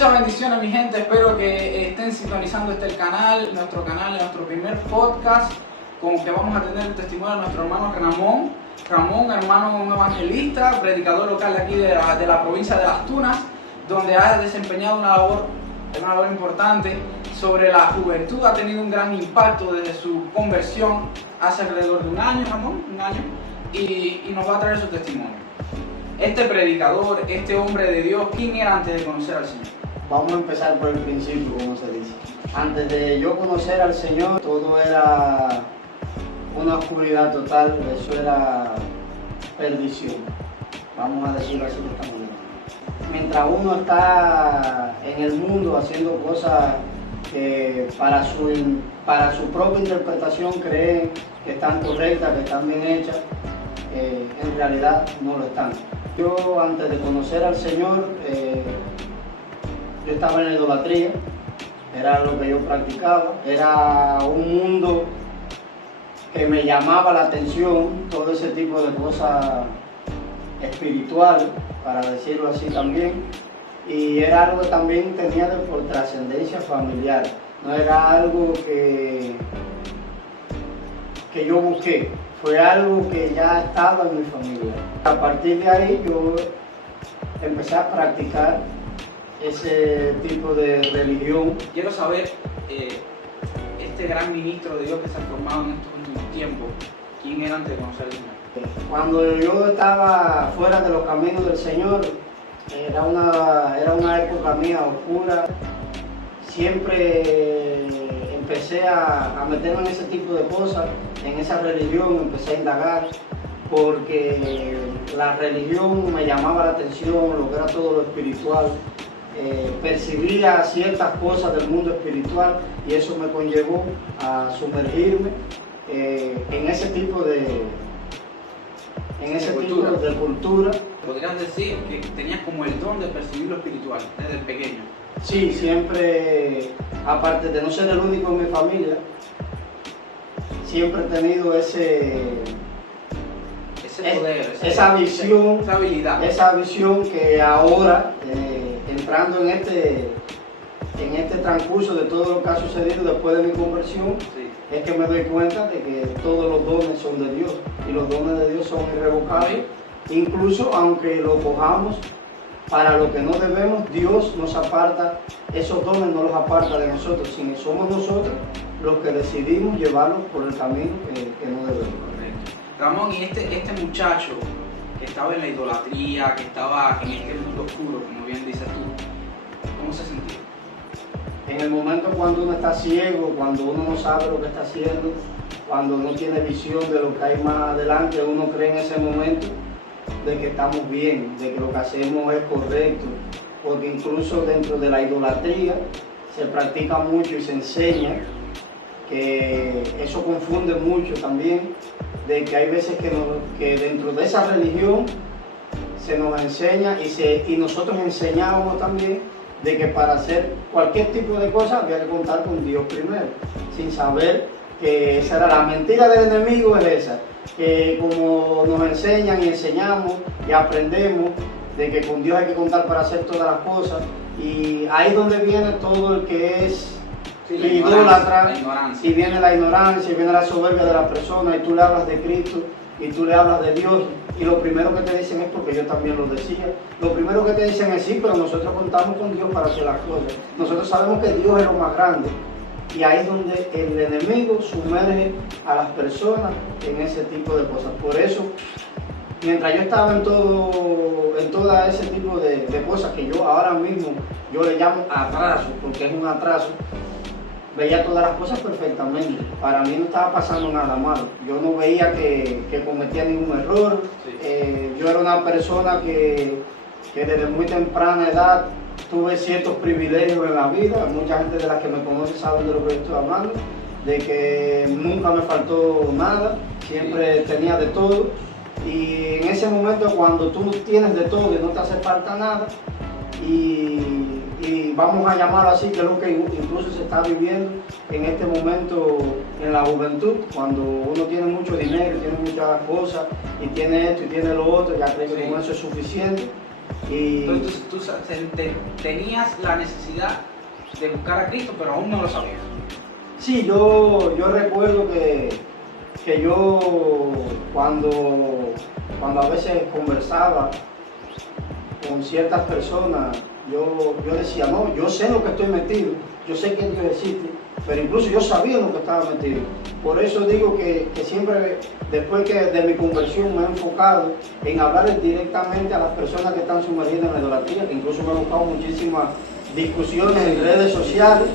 Muchas bendiciones, mi gente. Espero que estén sintonizando nuestro primer podcast, con que vamos a tener el testimonio de nuestro hermano Ramón. Ramón, hermano, un evangelista, predicador local de aquí de la provincia de Las Tunas, donde ha desempeñado una labor importante sobre la juventud. Ha tenido un gran impacto desde su conversión hace alrededor de un año, Ramón, y nos va a traer su testimonio. Este predicador, este hombre de Dios, ¿quién era antes de conocer al Señor? Vamos a empezar por el principio, como se dice. Antes de yo conocer al Señor, todo era una oscuridad total, eso era perdición. Vamos a decirlo así de esta manera. Mientras uno está en el mundo haciendo cosas que para su propia interpretación creen que están correctas, que están bien hechas, en realidad no lo están. Yo, antes de conocer al Señor, yo estaba en la idolatría, era lo que yo practicaba, era un mundo que me llamaba la atención, todo ese tipo de cosas espirituales, para decirlo así también, y era algo que también tenía por trascendencia familiar, no era algo que yo busqué. Fue algo que ya estaba en mi familia. A partir de ahí yo empecé a practicar ese tipo de religión. Quiero saber, este gran ministro de Dios que se ha formado en estos últimos tiempos, ¿quién era antes de conocer al Señor? Cuando yo estaba fuera de los caminos del Señor, era una época mía oscura. Siempre empecé a meterme en ese tipo de cosas, en esa religión, empecé a indagar, porque la religión me llamaba la atención, lo que era todo lo espiritual. Percibía ciertas cosas del mundo espiritual y eso me conllevó a sumergirme en ese tipo de cultura. ¿Podrías decir que tenías como el don de percibir lo espiritual desde pequeño? Sí, siempre, aparte de no ser el único en mi familia, siempre he tenido ese poder, esa visión, esa habilidad. Esa visión que ahora, entrando en este transcurso de todo lo que ha sucedido después de mi conversión, sí, es que me doy cuenta de que todos los dones son de Dios y los dones de Dios son irrevocables. Incluso aunque lo cojamos para lo que no debemos, Dios nos aparta, esos dones no los aparta de nosotros, sino somos nosotros los que decidimos llevarlos por el camino que no debemos. Correcto. Ramón, y este muchacho que estaba en la idolatría, que estaba en este mundo oscuro, como bien dices tú, ¿cómo se sentía? En el momento cuando uno está ciego, cuando uno no sabe lo que está haciendo, cuando no tiene visión de lo que hay más adelante, uno cree en ese momento de que estamos bien, de que lo que hacemos es correcto, porque incluso dentro de la idolatría se practica mucho y se enseña, que eso confunde mucho también, de que hay veces que dentro de esa religión se nos enseña y nosotros enseñábamos también de que para hacer cualquier tipo de cosa había que contar con Dios primero, sin saber que esa era la mentira del enemigo, es esa, que como nos enseñan y enseñamos y aprendemos de que con Dios hay que contar para hacer todas las cosas, y ahí es donde viene todo el que es idólatra, y viene la ignorancia, y viene la soberbia de la persona, y tú le hablas de Cristo, y tú le hablas de Dios, y lo primero que te dicen es, porque yo también lo decía, lo primero que te dicen es sí, pero nosotros contamos con Dios para hacer las cosas, nosotros sabemos que Dios es lo más grande. Y ahí es donde el enemigo sumerge a las personas en ese tipo de cosas. Por eso, mientras yo estaba en todo ese tipo de cosas que yo ahora mismo yo le llamo atraso, porque es un atraso, veía todas las cosas perfectamente. Para mí no estaba pasando nada malo. Yo no veía que cometía ningún error. Sí. Yo era una persona que desde muy temprana edad tuve ciertos privilegios en la vida. Mucha gente de las que me conoce sabe de lo que estoy hablando, de que nunca me faltó nada, siempre tenía de todo. Y en ese momento, cuando tú tienes de todo y no te hace falta nada, y vamos a llamarlo así, que es lo que incluso se está viviendo en este momento en la juventud, cuando uno tiene mucho dinero, tiene muchas cosas, y tiene esto y tiene lo otro, ya cree que con eso es suficiente. Y Entonces tenías la necesidad de buscar a Cristo, pero aún no lo sabías. sí, yo recuerdo que yo cuando a veces conversaba con ciertas personas, yo decía, no, yo sé en lo que estoy metido, yo sé que Dios existe, pero incluso yo sabía en lo que estaba metido. Por eso digo que siempre, después de mi conversión, me he enfocado en hablar directamente a las personas que están sumergidas en la idolatría, que incluso me he buscado muchísimas discusiones en redes sociales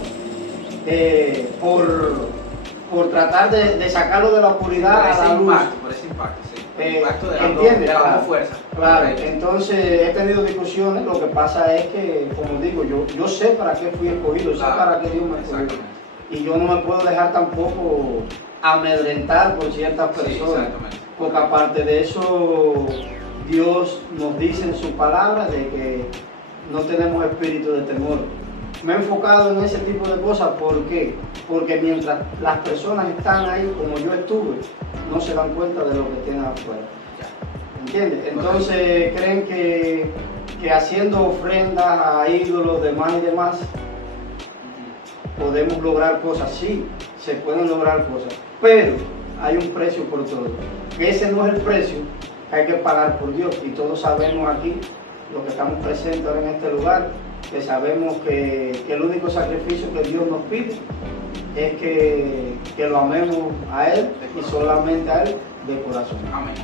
por tratar de sacarlo de la oscuridad a la luz. Por ese impacto, sí. El impacto de ¿Entiendes? de la fuerza. Claro, entonces he tenido discusiones, lo que pasa es que, como digo, yo sé para qué fui escogido, sé para qué Dios me escogió. Exactamente. Y yo no me puedo dejar tampoco amedrentar por ciertas Sí, personas, exactamente. porque aparte de eso, Dios nos dice en su palabra de que no tenemos espíritu de temor. Me he enfocado en ese tipo de cosas, ¿por qué? Porque mientras las personas están ahí como yo estuve, no se dan cuenta de lo que tienen afuera. ¿Entiendes? Entonces creen que haciendo ofrendas a ídolos, demás y demás, podemos lograr cosas. Sí, se pueden lograr cosas, pero hay un precio por todo. Que ese no es el precio que hay que pagar por Dios. Y todos sabemos aquí, los que estamos presentes ahora en este lugar, que sabemos que el único sacrificio que Dios nos pide es que lo amemos a Él y solamente a Él de corazón. Amén.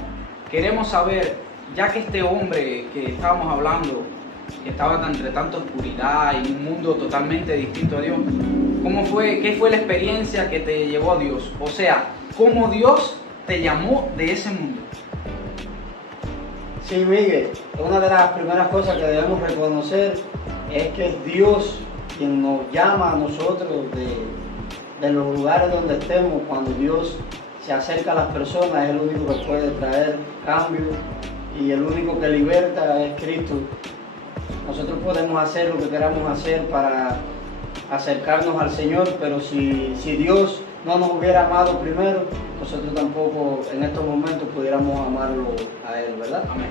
Queremos saber, ya que este hombre que estábamos hablando, que estaba entre tanta oscuridad y un mundo totalmente distinto a Dios, ¿qué fue la experiencia que te llevó a Dios? O sea, ¿cómo Dios te llamó de ese mundo? Sí, Miguel, una de las primeras cosas que debemos reconocer es que es Dios quien nos llama a nosotros de los lugares donde estemos. Cuando Dios se acerca a las personas, es el único que puede traer cambio y el único que liberta es Cristo. Nosotros podemos hacer lo que queramos hacer para acercarnos al Señor, pero si Dios no nos hubiera amado primero, nosotros tampoco en estos momentos pudiéramos amarlo a Él, ¿verdad? Amén.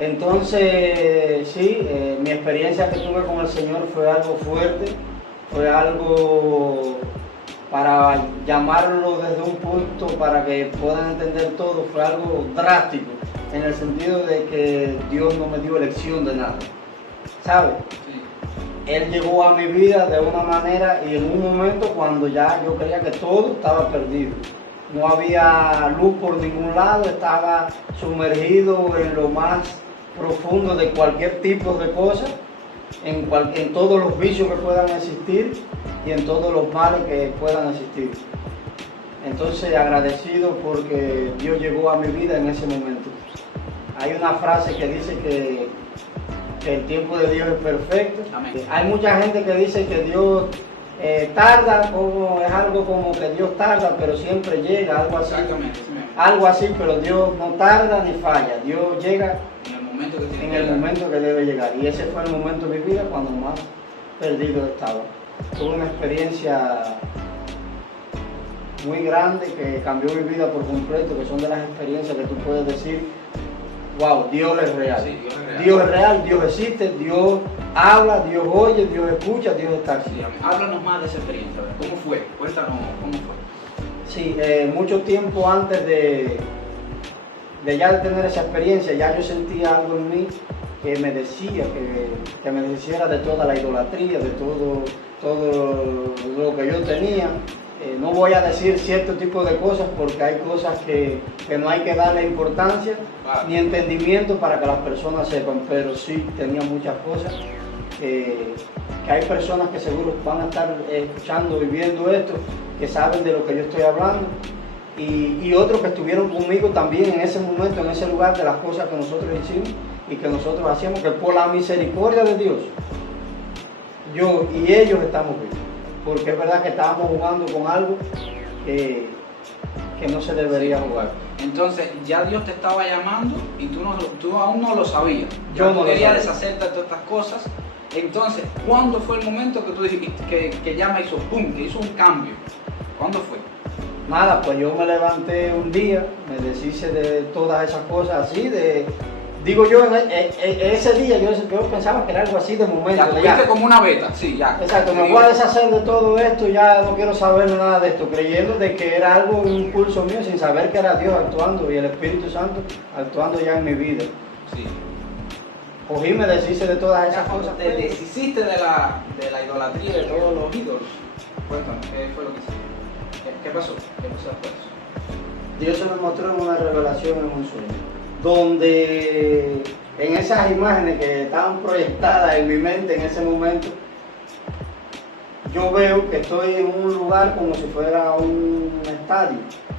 Entonces, sí, mi experiencia que tuve con el Señor fue algo fuerte, fue algo, para llamarlo desde un punto para que puedan entender todo, fue algo drástico, en el sentido de que Dios no me dio elección de nada, ¿sabes? Sí. Él llegó a mi vida de una manera y en un momento cuando ya yo creía que todo estaba perdido. No había luz por ningún lado, estaba sumergido en lo más profundo de cualquier tipo de cosa, en todos los vicios que puedan existir y en todos los males que puedan existir. Entonces agradecido porque Dios llegó a mi vida en ese momento. Hay una frase que dice que el tiempo de Dios es perfecto. Amén. Hay mucha gente que dice que Dios tarda, es algo como que Dios tarda, pero siempre llega, algo así. Exactamente, sí, Algo así, pero Dios no tarda ni falla. Dios llega en el momento que tiene en que el llegar. momento que debe llegar. Y ese fue el momento de mi vida cuando más perdido estaba. Tuve una experiencia muy grande que cambió mi vida por completo, que son de las experiencias que tú puedes decir, wow, Dios es real. Sí, Dios es real. Dios es real, Dios existe, Dios habla, Dios oye, Dios escucha, Dios está aquí. Sí, amén. Háblanos más de esa experiencia, a ver, ¿cómo fue? Cuéntanos cómo fue. Sí, mucho tiempo antes de ya de tener esa experiencia, ya yo sentía algo en mí que me decía que me deshiciera de toda la idolatría, de todo lo que yo tenía. No voy a decir cierto tipo de cosas porque hay cosas que no hay que darle importancia ni entendimiento para que las personas sepan, pero sí tenía muchas cosas que hay personas que seguro van a estar escuchando y viendo esto, que saben de lo que yo estoy hablando, y otros que estuvieron conmigo también en ese momento, en ese lugar, de las cosas que nosotros hicimos y que nosotros hacíamos, que por la misericordia de Dios, yo y ellos estamos vivos. Porque es verdad que estábamos jugando con algo que no se debería jugar. Entonces ya Dios te estaba llamando y tú aún no lo sabías. Yo Ya no tú lo querías sabía. deshacerte de todas estas cosas. Entonces, ¿cuándo fue el momento que tú dijiste que ya me hizo pum, que hizo un cambio? ¿Cuándo fue? Nada, pues yo me levanté un día, me deshice de todas esas cosas así, Digo yo, ese día yo pensaba que era algo así de momento. Ya tuviste como una beta, sí, ya. Exacto, me voy a deshacer de todo esto, ya no quiero saber nada de esto, creyendo de que era algo, un impulso mío, sin saber que era Dios actuando y el Espíritu Santo actuando ya en mi vida. Sí. Cogí, me deshice de todas esas cosas. Te deshiciste de la idolatría de todos los ídolos. Cuéntame, ¿qué fue lo que hiciste? ¿Qué pasó? ¿Qué pasó después? Dios se me mostró en una revelación, en un sueño, donde en esas imágenes que estaban proyectadas en mi mente en ese momento, yo veo que estoy en un lugar como si fuera un estadio,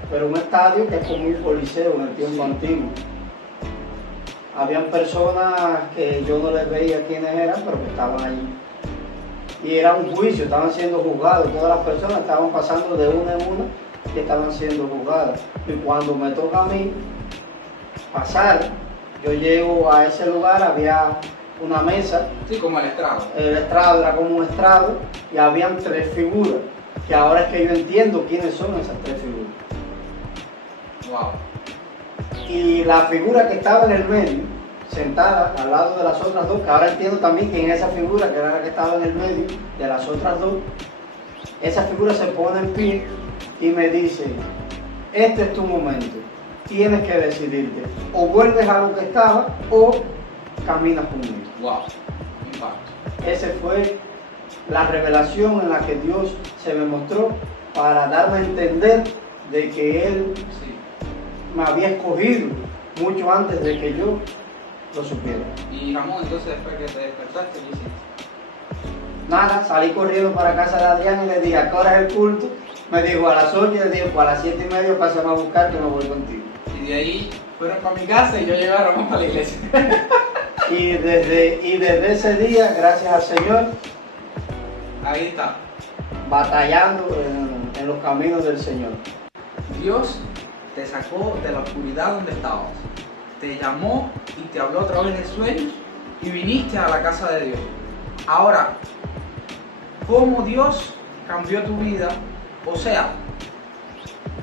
pero un estadio que es como un coliseo en el tiempo antiguo. Habían personas que yo no les veía quiénes eran, pero que estaban allí. Y era un juicio, estaban siendo juzgados, todas las personas estaban pasando de una en una que estaban siendo juzgadas. Y cuando me toca a mí pasar, yo llego a ese lugar, había una mesa. Sí, como el estrado. El estrado era como un estrado y habían 3 figuras, que ahora es que yo entiendo quiénes son esas 3 figuras. Wow. Y la figura que estaba en el medio, sentada al lado de las otras 2, que ahora entiendo también que en esa figura, que era la que estaba en el medio de las otras 2, esa figura se pone en pie y me dice: este es tu momento, tienes que decidirte, o vuelves a lo que estaba o caminas conmigo. Wow, impacto. Esa fue la revelación en la que Dios se me mostró para darme a entender de que Él Sí. me había escogido mucho antes de que yo lo supiera. Y Ramón, entonces después que te despertaste, ¿qué hiciste? Nada, salí corriendo para casa de Adrián y le dije: ¿a qué hora es el culto? Me dijo a las 8 y le dije: pues a las 7:30 pásame a buscar que me voy contigo. Y de ahí fueron para mi casa y yo llevé a Ramón para la iglesia. Y desde ese día, gracias al Señor, Ahí está. batallando en los caminos del Señor. Dios te sacó de la oscuridad donde estabas, te llamó y te habló a través de sueños y viniste a la casa de Dios. Ahora, ¿cómo Dios cambió tu vida? O sea,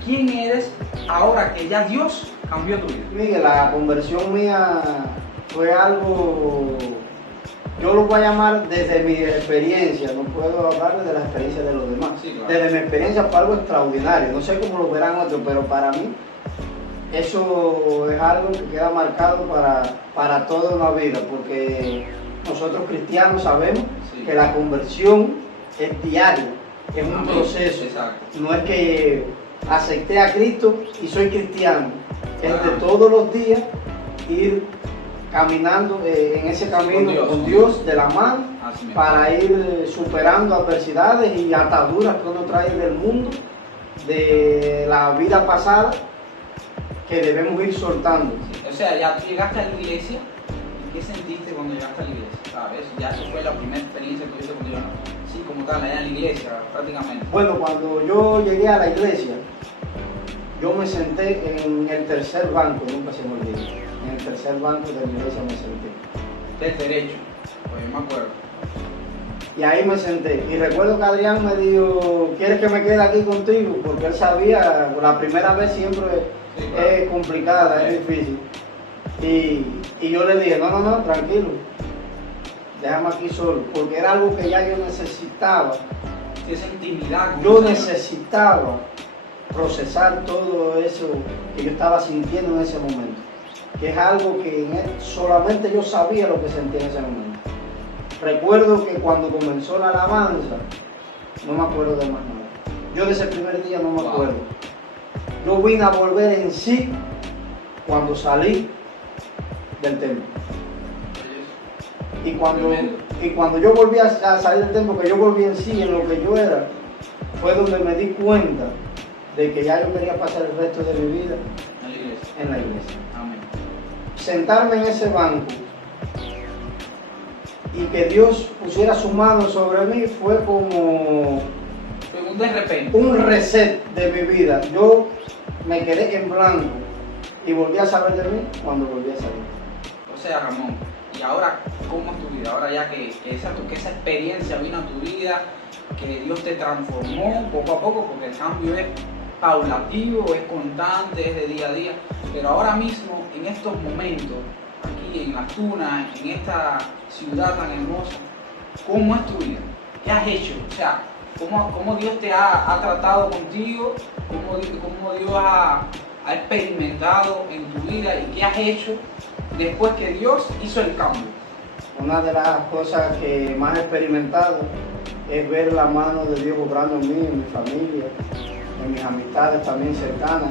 ¿quién eres ahora que ya Dios cambió tu vida? Miguel, la conversión mía fue algo, yo lo voy a llamar desde mi experiencia, no puedo hablar de la experiencia de los demás. Sí, claro. Desde mi experiencia fue algo extraordinario, no sé cómo lo verán otros, pero para mí eso es algo que queda marcado para toda una vida, porque nosotros cristianos sabemos Sí. que la conversión es diaria, es un Amén. proceso. Exacto. No es que acepté a Cristo y soy cristiano, es de Claro. todos los días ir caminando en ese camino con Dios de la mano Así mismo. para ir superando adversidades y ataduras que uno trae del mundo, de la vida pasada, que debemos ir soltando. O sea, ya tú llegaste a la iglesia, ¿y qué sentiste cuando llegaste a la iglesia? ¿Sabes? Ya eso fue la primera experiencia que tuviste cuando llegaste, sí, como tal, allá en la iglesia, prácticamente. Bueno, cuando yo llegué a la iglesia, yo me senté en el tercer banco, nunca se me olvida. En el tercer banco de la iglesia me senté. Del derecho, pues yo me acuerdo. Y ahí me senté. Y recuerdo que Adrián me dijo: ¿quieres que me quede aquí contigo? Porque él sabía, la primera vez siempre Sí, claro. es complicada, es difícil. Y yo le dije: no, tranquilo, déjame aquí solo. Porque era algo que ya yo necesitaba. Esa intimidad con Yo el Señor. necesitaba procesar todo eso que yo estaba sintiendo en ese momento. Que es algo que solamente yo sabía lo que sentía en ese momento. Recuerdo que cuando comenzó la alabanza, no me acuerdo de más nada. Yo de ese primer día no me Wow. acuerdo. Yo vine a volver en sí cuando salí del templo. Tremendo. Y cuando yo volví a salir del templo, que yo volví en sí, en lo que yo era, fue donde me di cuenta de que ya yo quería pasar el resto de mi vida En la iglesia. en la iglesia. Amén. Sentarme en ese banco y que Dios pusiera su mano sobre mí fue como Fue un de repente. un reset de mi vida. Yo me quedé en blanco y volví a saber de mí cuando volví a salir. O sea, Ramón, y ahora, ¿cómo es tu vida? Ahora ya que esa experiencia vino a tu vida, que Dios te transformó poco a poco, porque el cambio es paulatino, es constante, es de día a día. Pero ahora mismo, en estos momentos, aquí aquí en Las Tunas, en esta ciudad tan hermosa, ¿cómo es tu vida? ¿Qué has hecho? O sea, ¿cómo Dios te ha tratado contigo? ¿Cómo Dios ha experimentado en tu vida y qué has hecho después que Dios hizo el cambio? Una de las cosas que más he experimentado es ver la mano de Dios obrando en mí, en mi familia, en mis amistades también cercanas,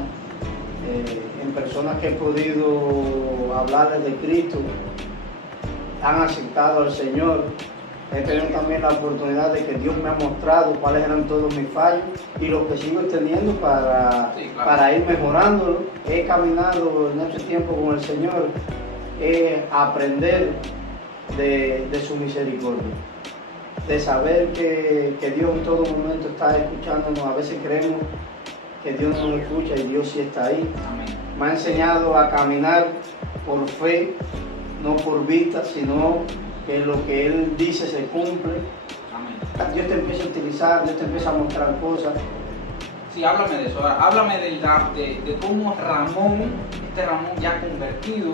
en personas que he podido hablarles de Cristo, han aceptado al Señor. He tenido también la oportunidad de que Dios me ha mostrado cuáles eran todos mis fallos y los que sigo teniendo para ir mejorándolo. He caminado en este tiempo con el Señor, aprender de su misericordia, de saber que Dios en todo momento está escuchándonos. A veces creemos que Dios no nos escucha y Dios sí está ahí. Amén. Me ha enseñado a caminar por fe, no por vista, sino que lo que Él dice se cumple. Amén. Dios te empieza a utilizar, Dios te empieza a mostrar cosas. Sí, háblame de eso. Ahora, háblame de cómo este Ramón ya convertido,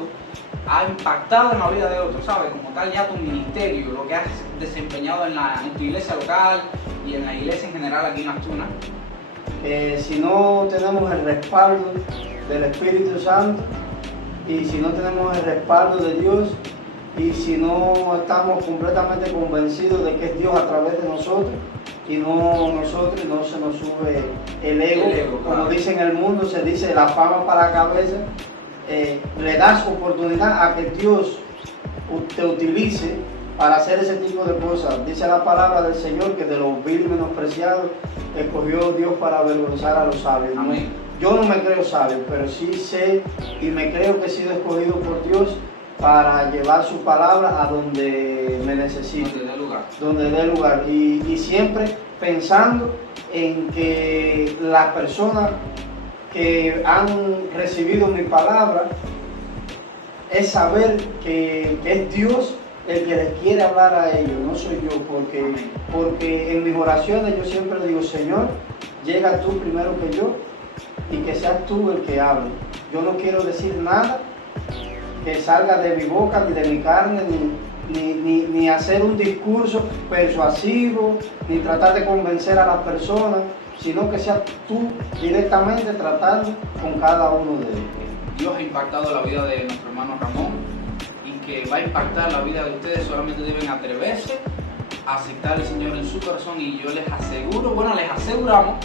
ha impactado en la vida de otros, ¿sabes? Como tal, ya tu ministerio, lo que has desempeñado en tu iglesia local y en la iglesia en general aquí en Las Tunas. Si no tenemos el respaldo del Espíritu Santo y si no tenemos el respaldo de Dios y si no estamos completamente convencidos de que es Dios a través de nosotros y no nosotros, y no se nos sube el ego, como claro. dice en el mundo, se dice la fama para la cabeza, le das oportunidad a que Dios te utilice para hacer ese tipo de cosas. Dice la palabra del Señor que de los vil menospreciados escogió Dios para avergonzar a los sabios. Amén. Yo no me creo sabio, pero sí sé y me creo que he sido escogido por Dios para llevar su palabra a donde me necesite, donde dé lugar. Y siempre pensando en que las personas que han recibido mi palabra es saber que es Dios el que les quiere hablar a ellos, no soy yo, porque en mis oraciones yo siempre digo, Señor, llega tú primero que yo y que seas tú el que hable. Yo no quiero decir nada que salga de mi boca, ni de mi carne, ni hacer un discurso persuasivo, ni tratar de convencer a las personas, sino que seas tú directamente tratando con cada uno de ellos. Dios ha impactado la vida de nuestro hermano Ramón y que va a impactar la vida de ustedes. Solamente deben atreverse a aceptar al Señor en su corazón y yo les aseguramos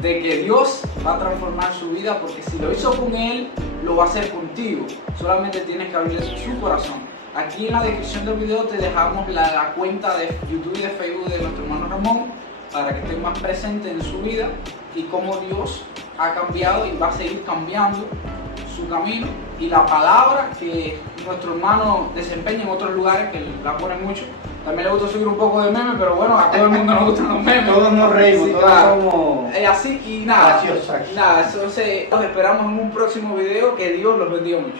de que Dios va a transformar su vida, porque si lo hizo con Él, lo va a hacer contigo. Solamente tienes que abrir su corazón. Aquí en la descripción del video te dejamos la cuenta de YouTube y de Facebook de nuestro hermano Ramón para que estés más presente en su vida y cómo Dios ha cambiado y va a seguir cambiando su camino, y la palabra que nuestro hermano desempeña en otros lugares, que la pone mucho. También le gusta subir un poco de memes, pero bueno, a todo el mundo nos gustan los memes. Todos nos reímos, sí, todos claro. somos Así y nada, graciosos. entonces los esperamos en un próximo video. Que Dios los bendiga mucho.